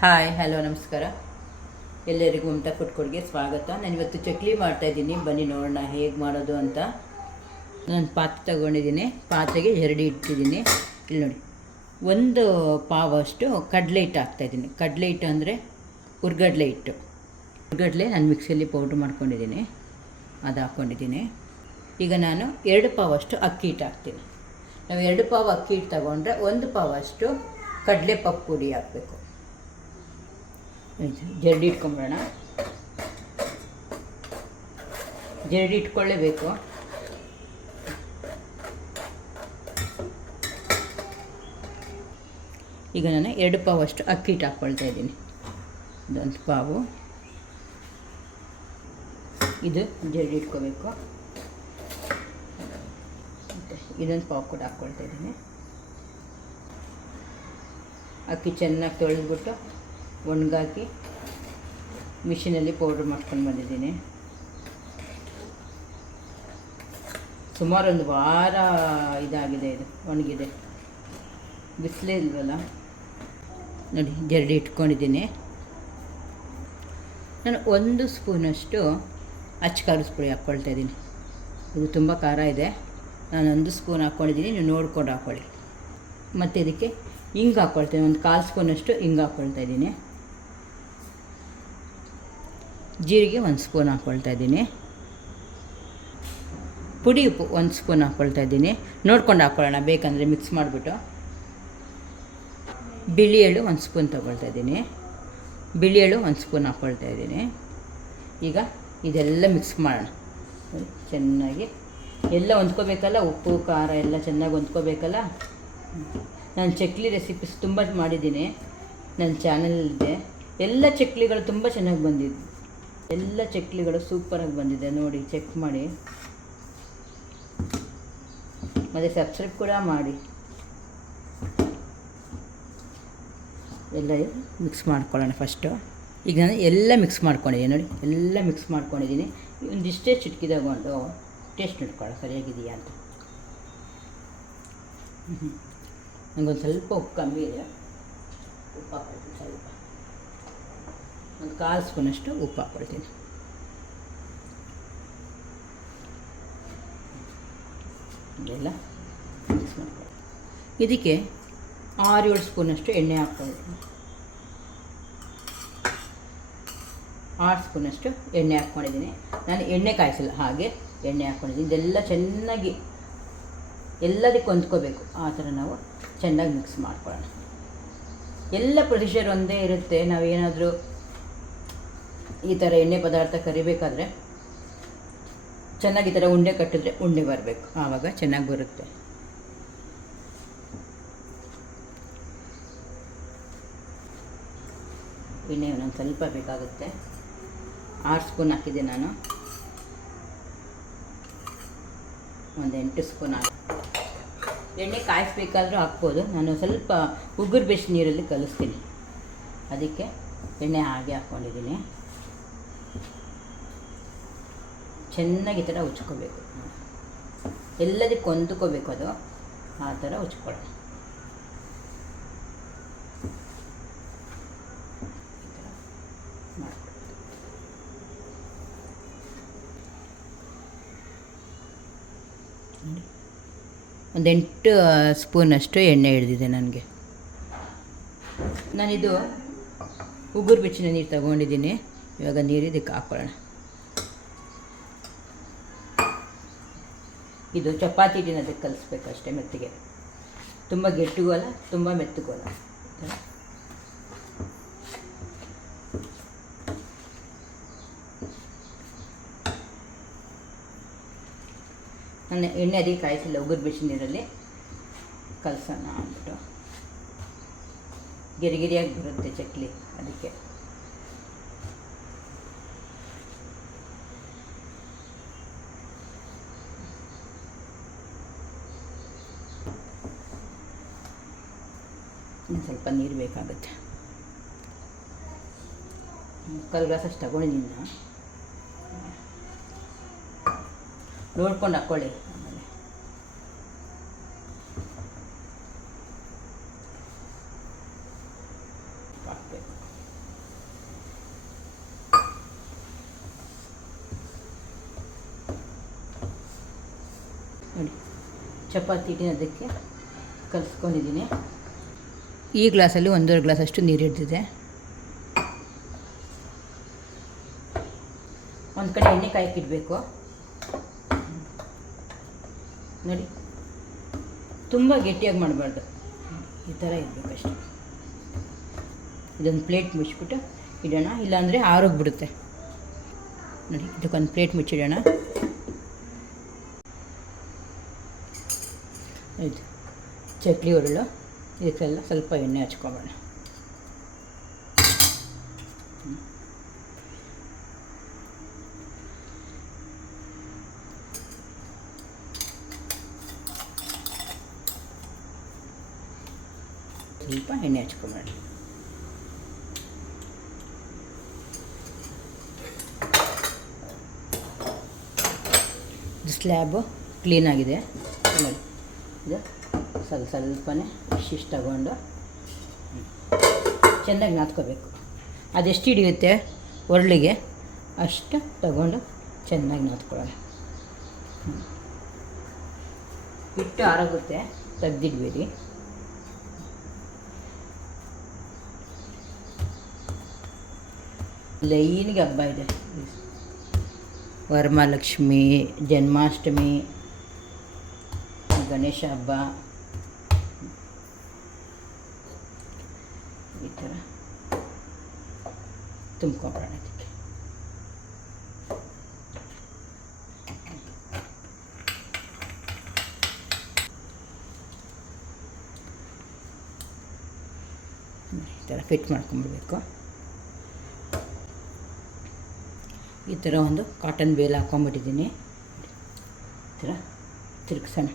Hi hello ನಮಸ್ಕಾರ. ಎಲ್ಲರಿಗೂ Mamata food ಕೊಡ್ಗೆ ಸ್ವಾಗತ. ನಾನು ಇವತ್ತು ಚಕ್ಲಿ ಮಾಡ್ತಾಯಿದ್ದೀನಿ ಬನ್ನಿ ನೋಡೋಣ ಹೇಗೆ ಮಾಡೋದು ಅಂತ. ನಾನು ಪಾತ್ರೆ ತಗೊಂಡಿದ್ದೀನಿ. ಪಾತ್ರೆಗೆ ಎರಡು ಇಟ್ಟಿದ್ದೀನಿ. ಇಲ್ಲಿ ನೋಡಿ. ಒಂದು ಪಾವಷ್ಟು ಕಡಲೆ ಹಿಟ್ಟು ಹಾಕ್ತಾಯಿದ್ದೀನಿ ಕಡಲೆ ಹಿಟ್ಟು ಅಂದರೆ ಹುರ್ಗಡ್ಲೆ ಹಿಟ್ಟು. ಹುರ್ಗಡ್ಲೆ ನಾನು ಮಿಕ್ಸಿಯಲ್ಲಿ ಪೌಡ್ರ್ ಮಾಡ್ಕೊಂಡಿದ್ದೀನಿ. ಅದು ಹಾಕ್ಕೊಂಡಿದ್ದೀನಿ ಈಗ ನಾನು ಎರಡು ಪಾವಷ್ಟು ಅಕ್ಕಿ ಹಿಟ್ಟು ಹಾಕ್ತೀನಿ. ನಾವು ಎರಡು ಪಾವು ಅಕ್ಕಿ ಹಿಟ್ಟು ತಗೊಂಡ್ರೆ ಒಂದು ಪಾವಷ್ಟು ಕಡಲೆ ಪಪ್ಪು ಪುಡಿ ಹಾಕಬೇಕು. ಜರಡಿ ಇಟ್ಕೊಂಬಿಡೋಣ. ಜರಡಿ ಇಟ್ಕೊಳ್ಳೇಬೇಕು. ಈಗ ನಾನು ಎರಡು ಪಾವು ಅಷ್ಟು ಅಕ್ಕಿ ಹಿಟ್ಟು ಹಾಕ್ಕೊಳ್ತಾ ಇದ್ದೀನಿ. ಇದೊಂದು ಪಾವು. ಇದು ಜರಡಿ ಇಟ್ಕೋಬೇಕು. ಇದೊಂದು ಪಾವು ಕೂಡ ಹಾಕ್ಕೊಳ್ತಾ ಇದ್ದೀನಿ. ಅಕ್ಕಿ ಚೆನ್ನಾಗಿ ತೊಳೆದ್ಬಿಟ್ಟು ಒಣಗಾಕಿ ಮಿಷಿನಲ್ಲಿ ಪೌಡ್ರ್ ಮಾಡ್ಕೊಂಡು ಬಂದಿದ್ದೀನಿ. ಸುಮಾರು ಒಂದು ವಾರ ಇದಾಗಿದೆ ಇದು, ಒಣಗಿದೆ. ಬಿಸಿಲೇ ಇಲ್ವಲ್ಲ? ನೋಡಿ, ಜರಡಿ ಇಟ್ಕೊಂಡಿದ್ದೀನಿ. ನಾನು ಒಂದು ಸ್ಪೂನಷ್ಟು ಅಚ್ಚ ಖಾರದ ಪುಡಿ ಹಾಕ್ಕೊಳ್ತಾ ಇದ್ದೀನಿ. ಇದು ತುಂಬ ಖಾರ ಇದೆ. ನಾನು ಒಂದು ಸ್ಪೂನ್ ಹಾಕ್ಕೊಂಡಿದ್ದೀನಿ, ನೀವು ನೋಡ್ಕೊಂಡು ಹಾಕ್ಕೊಳ್ಳಿ ಮತ್ತು ಇದಕ್ಕೆ ಹಿಂಗೆ ಹಾಕ್ಕೊಳ್ತೀನಿ, ಒಂದು ಕಾಲು ಸ್ಪೂನಷ್ಟು ಹಿಂಗೆ ಹಾಕ್ಕೊಳ್ತಾ ಇದ್ದೀನಿ. ಜೀರಿಗೆ ಒಂದು ಸ್ಪೂನ್ ಹಾಕ್ಕೊಳ್ತಾ ಇದ್ದೀನಿ. ಪುಡಿ ಉಪ್ಪು ಒಂದು ಸ್ಪೂನ್ ಹಾಕ್ಕೊಳ್ತಾ ಇದ್ದೀನಿ. ನೋಡ್ಕೊಂಡು ಹಾಕ್ಕೊಳ್ಳೋಣ ಬೇಕಂದರೆ ಮಿಕ್ಸ್ ಮಾಡಿಬಿಟ್ಟು. ಬಿಳಿ ಎಳ್ಳು ಒಂದು ಸ್ಪೂನ್ ತೊಗೊಳ್ತಾ ಇದ್ದೀನಿ. ಬಿಳಿ ಎಳ್ಳು ಒಂದು ಸ್ಪೂನ್ ಹಾಕ್ಕೊಳ್ತಾ ಇದ್ದೀನಿ. ಈಗ ಇದೆಲ್ಲ ಮಿಕ್ಸ್ ಮಾಡೋಣ. ಚೆನ್ನಾಗಿ. ಎಲ್ಲ ಹೊಂದ್ಕೋಬೇಕಲ್ಲ, ಉಪ್ಪು, ಖಾರ ಎಲ್ಲ ಚೆನ್ನಾಗಿ ಹೊಂದ್ಕೋಬೇಕಲ್ಲ? ನಾನು ಚಕ್ಲಿ ರೆಸಿಪೀಸ್ ತುಂಬ ಮಾಡಿದ್ದೀನಿ. ನನ್ನ ಚಾನಲಲ್ಲಿದೆ ಎಲ್ಲ ಚಕ್ಲಿಗಳು ತುಂಬ ಚೆನ್ನಾಗಿ ಬಂದಿದೆ ಎಲ್ಲ ಚಕ್ಲಿಗಳು ಸೂಪರಾಗಿ ಬಂದಿದೆ. ನೋಡಿ ಚೆಕ್ ಮಾಡಿ. ಮತ್ತು ಸಬ್ಸ್ಕ್ರೈಬ್ ಕೂಡ ಮಾಡಿ. ಎಲ್ಲ ಮಿಕ್ಸ್ ಮಾಡ್ಕೊಳ್ಳೋಣ ಫಸ್ಟು ಈಗ ನಾನು ಎಲ್ಲ ಮಿಕ್ಸ್ ಮಾಡ್ಕೊಂಡಿದ್ದೀನಿ. ನೋಡಿ, ಎಲ್ಲ ಮಿಕ್ಸ್ ಮಾಡ್ಕೊಂಡಿದ್ದೀನಿ. ಒಂದಿಷ್ಟೇ ಚಿಟ್ಕಿದಾಗ ತಗೊಂಡು ಟೇಸ್ಟ್ ನೋಡ್ಕೊಳ್ಳೋ ಸರಿಯಾಗಿದೆಯಾ ಅಂತ. ಹ್ಞೂ ನನಗೊಂದು ಸ್ವಲ್ಪ ಉಪ್ಪು ಕಮ್ಮಿ ಇದೆ. ಉಪ್ಪು ಸ್ವಲ್ಪ. ಒಂದು ಕಾಲು ಸ್ಪೂನಷ್ಟು ಉಪ್ಪು ಹಾಕ್ಕೊಳ್ತೀನಿ. ಇದೆಲ್ಲ ಮಿಕ್ಸ್ ಮಾಡ್ಕೊಳ್ಳಿ. ಇದಕ್ಕೆ ಆರು ಏಳು ಸ್ಪೂನಷ್ಟು ಎಣ್ಣೆ ಹಾಕ್ಕೊಳ್ತೀನಿ. ಆರು ಸ್ಪೂನಷ್ಟು ಎಣ್ಣೆ ಹಾಕ್ಕೊಂಡಿದ್ದೀನಿ. ನಾನು ಎಣ್ಣೆ ಕಾಯಿಸಿಲ್ಲ, ಹಾಗೆ ಎಣ್ಣೆ ಹಾಕ್ಕೊಂಡಿದ್ದೀನಿ. ಇದೆಲ್ಲ ಚೆನ್ನಾಗಿ ಎಲ್ಲದಕ್ಕೆ ಹೊಂದ್ಕೋಬೇಕು. ಆ ಥರ ನಾವು ಚೆನ್ನಾಗಿ ಮಿಕ್ಸ್ ಮಾಡ್ಕೊಳ್ಳೋಣ. ಎಲ್ಲ ಪ್ರೊಸೀಜರ್ ಒಂದೇ ಇರುತ್ತೆ. ನಾವೇನಾದರೂ ಈ ಥರ ಎಣ್ಣೆ ಪದಾರ್ಥ ಕರಿಬೇಕಾದ್ರೆ ಚೆನ್ನಾಗಿ ಈ ಥರ ಉಂಡೆ ಕಟ್ಟಿದ್ರೆ ಉಂಡೆ ಬರಬೇಕು. ಆವಾಗ ಚೆನ್ನಾಗಿ ಬರುತ್ತೆ. ಎಣ್ಣೆ ನಂಗೆ ಸ್ವಲ್ಪ ಬೇಕಾಗುತ್ತೆ. ಆರು ಸ್ಪೂನ್ ಹಾಕಿದ್ದೆ ನಾನು. ಒಂದು ಎಂಟು ಸ್ಪೂನ್ ಹಾಕಿ. ಎಣ್ಣೆ ಕಾಯಿಸ್ಬೇಕಾದ್ರೂ ಹಾಕ್ಬೋದು. ನಾನು ಸ್ವಲ್ಪ ಉಗುರು ಬೆಸ್ ನೀರಲ್ಲಿ ಕಲಿಸ್ತೀನಿ. ಅದಕ್ಕೆ ಎಣ್ಣೆ ಹಾಗೆ ಹಾಕ್ಕೊಂಡಿದ್ದೀನಿ ಚೆನ್ನಾಗಿ ಥರ ಉಚ್ಕೋಬೇಕು. ಎಲ್ಲದಕ್ಕೆ ಹೊಂದ್ಕೋಬೇಕು ಅದು. ಆ ಥರ ಉಚ್ಕೊಳ್ಳೋಣ. ಒಂದು ಎಂಟು ಸ್ಪೂನಷ್ಟು ಎಣ್ಣೆ ಹಿಡಿದಿದೆ ನನಗೆ. ನಾನಿದು ಉಗುರು ಬಿಚ್ಚಿನ ನೀರು ತಗೊಂಡಿದ್ದೀನಿ. ಇವಾಗ ನೀರು ಇದಕ್ಕೆ ಹಾಕ್ಕೊಳ್ಳೋಣ. ಇದು ಚಪಾತಿ ಹಿಟ್ಟಿನ ಅದಕ್ಕೆ ಕಲಿಸ್ಬೇಕು ಅಷ್ಟೇ ಮೆತ್ತಿಗೆ. ತುಂಬ ಗಟ್ಟಿಗೂ ಅಲ್ಲ ತುಂಬ ಮೆತ್ತಗೂ ಅಲ್ಲ ನನ್ನ ಎಣ್ಣೆ ಅದಕ್ಕೆ ಕಾಯಿಸಿಲ್ಲ, ಉಗುರು ಬಿಸಿ ನೀರಲ್ಲಿ ಕಲಸೋಣ ಅಂದ್ಬಿಟ್ಟು. ಗಿರಿಗಿರಿಯಾಗಿ ಬರುತ್ತೆ ಚಕ್ಲಿ, ಅದಕ್ಕೆ. ಇನ್ನು ಸ್ವಲ್ಪ ನೀರು ಬೇಕಾಗುತ್ತೆ. ಮುಕ್ಕಾಲು ಗ್ಲಾಸ್ ಅಷ್ಟು ತಗೊಳ್ಳಿ ನಿನ್ನ ನೋಡ್ಕೊಂಡು ಹಾಕ್ಕೊಳ್ಳಿ ಆಮೇಲೆ. ಹಾಕ್ಬೇಕು. ನೋಡಿ, ಚಪಾತಿ ಅದಕ್ಕೆ ಕಲಿಸ್ಕೊಂಡಿದ್ದೀನಿ. ಈ ಗ್ಲಾಸಲ್ಲಿ ಒಂದೂವರೆ ಗ್ಲಾಸ್ ಅಷ್ಟು ನೀರು ಹಿಡಿದಿದೆ. ಒಂದು ಕಡೆ ಎಣ್ಣೆ ಕಾಯಕ್ಕಿಡಬೇಕು ನೋಡಿ, ತುಂಬ ಗಟ್ಟಿಯಾಗಿ ಮಾಡಬಾರ್ದು. ಈ ಥರ ಇರಬೇಕು ಅಷ್ಟೇ. ಇದೊಂದು ಪ್ಲೇಟ್ ಮುಚ್ಚಿಬಿಟ್ಟು ಇಡೋಣ, ಇಲ್ಲಾಂದರೆ ಆರೋಗ್ಬಿಡುತ್ತೆ. ನೋಡಿ, ಇದಕ್ಕೊಂದು ಪ್ಲೇಟ್ ಮುಚ್ಚಿಡೋಣ. ಆಯಿತು ಚಕ್ಲಿ ಉರುಳು ಇದಕ್ಕೆಲ್ಲ ಸ್ವಲ್ಪ ಎಣ್ಣೆ ಹಚ್ಕೊಬೋಣ ಸ್ವಲ್ಪ ಎಣ್ಣೆ ಹಚ್ಕೊಬೋಣ ಸ್ಲ್ಯಾಬು ಕ್ಲೀನಾಗಿದೆ ಇದು ಸ್ವಲ್ಪ ಸ್ವಲ್ಪನೇ ಶಿಶ್ ತಗೊಂಡು ಚೆನ್ನಾಗಿ ನಾದ್ಕೋಬೇಕು. ಅದೆಷ್ಟು ಹಿಡಿಯುತ್ತೆ? ಒರಳಿಗೆ ಅಷ್ಟು ತಗೊಂಡು ಚೆನ್ನಾಗಿ ನಾದ್ಕೊಳ್ಳೋಣ. ಹಿಟ್ಟು ಆರೋಗುತ್ತೆ, ತೆಗ್ದಿಡ್ಬೇಡಿ. ಲೈನಿಗೆ ಹಬ್ಬ ಇದೆ. ವರಮಹಾಲಕ್ಷ್ಮಿ, ಜನ್ಮಾಷ್ಟಮಿ, ಗಣೇಶ ಹಬ್ಬ ಈ ಥರ ತುಂಬ್ಕೊಂಬಿಡೋಣ ಅದಕ್ಕೆ. ಈ ಥರ ಫಿಟ್ ಮಾಡ್ಕೊಂಬಿಡ್ಬೇಕು. ಈ ಥರ ಒಂದು ಕಾಟನ್ ಬೇಲ್ ಹಾಕ್ಕೊಂಬಿಟ್ಟಿದ್ದೀನಿ ಈ ಥರ ತಿರುಗ್ಸೋಣ.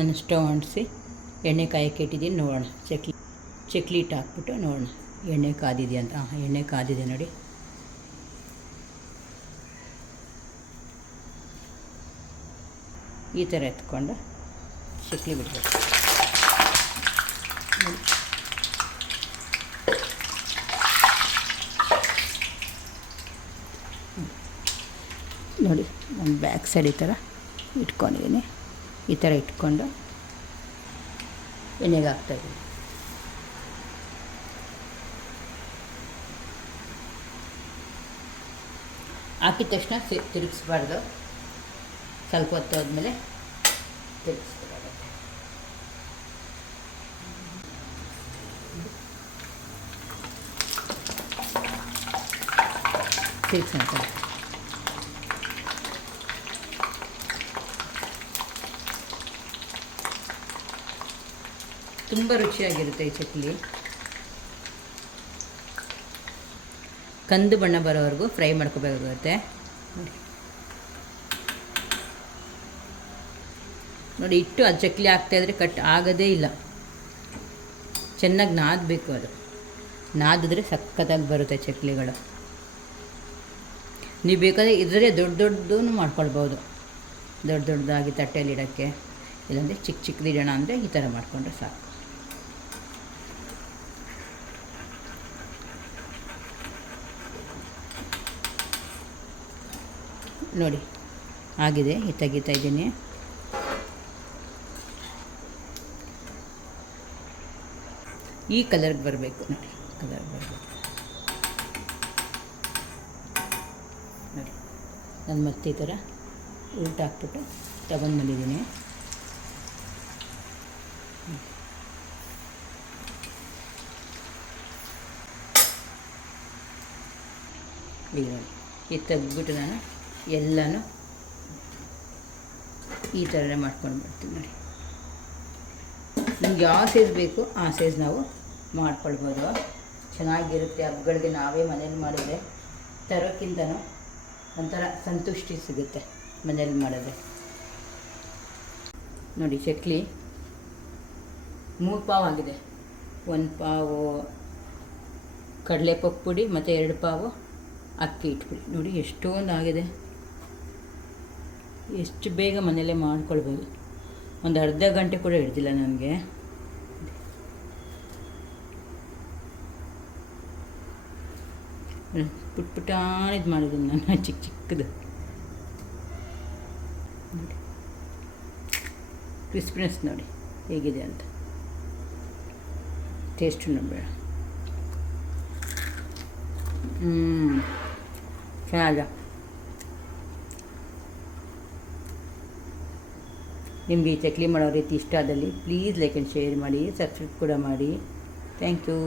ನಾನು ಸ್ಟವ್ ಅಂಟಿಸಿ ಎಣ್ಣೆ ಕಾಯಕ್ಕೆ ಇಟ್ಟಿದ್ದೀನಿ, ನೋಡೋಣ. ಚಕ್ಲಿ ಚಕ್ಲಿ ಹಿಟ್ಟು ಹಾಕ್ಬಿಟ್ಟು ನೋಡೋಣ. ಎಣ್ಣೆ ಕಾದಿದೆಯಾ ಅಂತ. ಹಾಂ ಎಣ್ಣೆ ಕಾದಿದೆ ನೋಡಿ. ಈ ಥರ ಎತ್ಕೊಂಡು ಚಕ್ಲಿ ಬಿಡಬೇಕು. ನೋಡಿ ನಾನು ಬ್ಯಾಕ್ ಸೈಡ್ ಈ ಥರ ಇಟ್ಕೊಂಡಿದ್ದೀನಿ. ಈ ಥರ ಇಟ್ಕೊಂಡು ಎಣ್ಣೆಗೆ ಹಾಕ್ತಾಯಿದ್ದೀನಿ ಹಾಕಿದ ತಕ್ಷಣ ತಿರುಗಿಸ್ಬಾರ್ದು. ಸ್ವಲ್ಪ ಹೊತ್ತು ಹೋದ್ಮೇಲೆ ತಿರುಗಿಸ್ಬಾರ್ದು. ತಿರುಗಿಸ್ಕೊಂತಾರೆ ತುಂಬ ರುಚಿಯಾಗಿರುತ್ತೆ ಈ ಚಕ್ಲಿ ಕಂದು ಬಣ್ಣ ಬರೋವರೆಗೂ ಫ್ರೈ ಮಾಡ್ಕೋಬೇಕಾಗುತ್ತೆ. ನೋಡಿ, ಇಟ್ಟು ಅದು ಚಕ್ಲಿ ಹಾಕ್ತಾಯಿದ್ರೆ ಕಟ್ ಆಗೋದೇ ಇಲ್ಲ. ಚೆನ್ನಾಗಿ ನಾದಬೇಕು ಅದು. ನಾದಿದ್ರೆ ಸಖತ್ತಾಗಿ ಬರುತ್ತೆ ಚಕ್ಲಿಗಳು ನೀವು ಬೇಕಾದರೆ ಇದರಲ್ಲೇ ದೊಡ್ಡ ದೊಡ್ಡದೂ ಮಾಡ್ಕೊಳ್ಬೋದು. ದೊಡ್ಡ ದೊಡ್ಡದಾಗಿ ತಟ್ಟೆಯಲ್ಲಿ ಇಡೋಕ್ಕೆ. ಇಲ್ಲಾಂದರೆ ಚಿಕ್ಕ ಚಿಕ್ಕದಿಡೋಣ ಅಂದರೆ ಈ ಥರ ಮಾಡಿಕೊಂಡ್ರೆ ಸಾಕು. ನೋಡಿ, ಆಗಿದೆ ಈ ತೆಗಿತಾ ಇದ್ದೀನಿ ಈ ಕಲರ್ಗೆ ಬರಬೇಕು, ನೋಡಿ ಕಲರ್ ಬರಬೇಕು. ನೋಡಿ, ನಾನು ಮತ್ತೆ ಈ ಥರ ಉಲ್ಟ ಹಾಕ್ಬಿಟ್ಟು ತಗೊಂಡು ಬಂದಿದ್ದೀನಿ. ಈಗ ತೆಗ್ದ್ಬಿಟ್ಟು ನಾನು ಎಲ್ಲನೂ ಈ ಥರನೇ ಮಾಡ್ಕೊಂಡು ಬಿಡ್ತೀವಿ ನೋಡಿ. ನಿಮ್ಗೆ ಯಾವ ಸೈಜ್ ಬೇಕು ಆ ಸೈಜ್ ನಾವು ಮಾಡ್ಕೊಳ್ಬೋದು. ಚೆನ್ನಾಗಿರುತ್ತೆ, ಹಬ್ಬಗಳಿಗೆ ನಾವೇ ಮನೇಲಿ ಮಾಡಿದ್ರೆ ತರೋಕ್ಕಿಂತನೂ ಒಂಥರ ಸಂತುಷ್ಟಿ ಸಿಗುತ್ತೆ ಮನೇಲಿ ಮಾಡಿದ್ರೆ. ನೋಡಿ ಚಕ್ಲಿ ಮೂರು ಪಾವು ಆಗಿದೆ. ಒಂದು ಪಾವು ಕಡಲೆಪಪ್ಪು ಪುಡಿ ಮತ್ತು ಎರಡು ಪಾವು ಅಕ್ಕಿ ಇಟ್ಬಿಡಿ ನೋಡಿ ಎಷ್ಟೊಂದು ಆಗಿದೆ. ಎಷ್ಟು ಬೇಗ ಮನೆಯಲ್ಲೇ ಮಾಡ್ಕೊಳ್ಬೋದು. ಒಂದು ಅರ್ಧ ಗಂಟೆ ಕೂಡ ಹಿಡ್ದಿಲ್ಲ ನನಗೆ. ಪುಟ್ ಪುಟಾನಿದ್ ಮಾಡೋದು ನಾನು, ಚಿಕ್ಕ ಚಿಕ್ಕದು. ಕ್ರಿಸ್ಪಿನೆಸ್ ನೋಡಿ, ಹೇಗಿದೆ ಅಂತ. ಟೇಸ್ಟು ನೋಡಬೇಡ. ಹ್ಞೂ ಚೆನ್ನಾಗ ನಿಮಗೆ ಚಕ್ಲಿ ಮಾಡೋ ರೀತಿ ಇಷ್ಟ ಆದಲ್ಲಿ ಪ್ಲೀಸ್ ಲೈಕ್ ಆ್ಯಂಡ್ ಶೇರ್ ಮಾಡಿ ಸಬ್ಸ್ಕ್ರೈಬ್ ಕೂಡ ಮಾಡಿ. Thank you